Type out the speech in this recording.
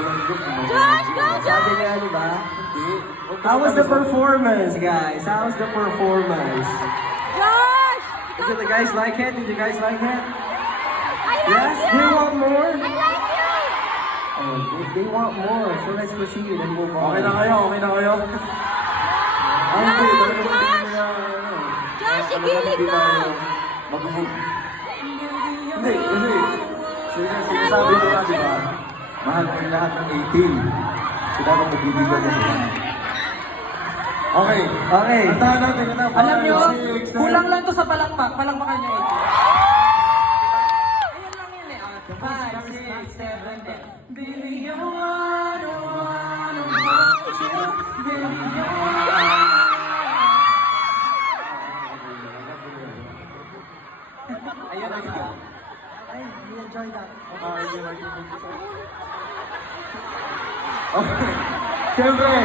ng group. Josh, go, Sabi Josh! nga, di ba? Hindi. How was the performance, guys? How was the performance? Josh! Did you guys like it? Did you guys like it? I like Yes? you! Do you want more? I like you! Oh, they want more. So let's proceed and move on. Okay na kayo, okay na kayo. Okay, Josh! Josh, igilig mo! Mag-move. Hindi, kasi sinasabi ko nga, di ba? Mahal ko yung lahat ng 18. So dapat magbibigyan ko sila. Okay. Okay. Antahan natin na. Alam nyo, 5, 6, 7. kulang lang to sa palakpak. Palakpakan nyo. Ayun lang yun eh. 5, 6, 7, 10. Baby, you wanna want you. Baby, you Ayun lang yun. Ay, we enjoy that. Okay. Siyempre.